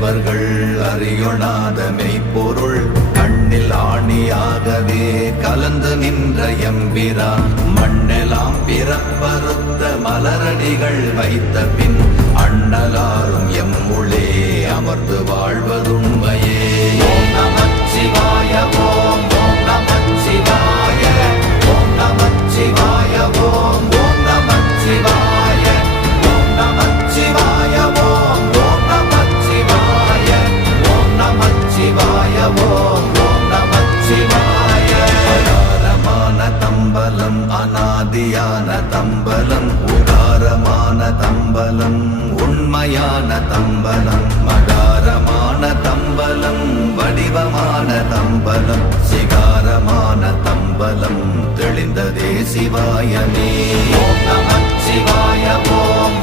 தேவர்கள் அறியொணாத மெய்ப்பொருள் கண்ணில் ஆணியாகவே கலந்து நின்ற எம்பிரா மண்ணெலாம் பிறப்பறுத்த மலரடிகள் வைத்த பின் அண்ணலாரும் எம்முளே அமர்ந்து வாழ்வதுண்மையே. ஓம் நமச்சிவாய ஓம் ஓம் நமச்சிவாய ஓம் நமச்சிவாய ஓம் ஓம் நமச்சிவாய ஓம் நமச்சிவாய ஓம் ஓம் நமச்சிவாய ஓம் நமச்சிவாய ஓம் ஓம் நமச்சிவாய. அகாரமான தம்பலம் அநாதியான தம்பலம் உகாரமான தம்பலம் உண்மையான தம்பலம் மகாரமான தம்பலம் வடிவமான தம்பலம் சிகாரமான தம்பலம் தெளிந்ததே சிவாயமே. ஓம் நமச்சிவாய ஓம்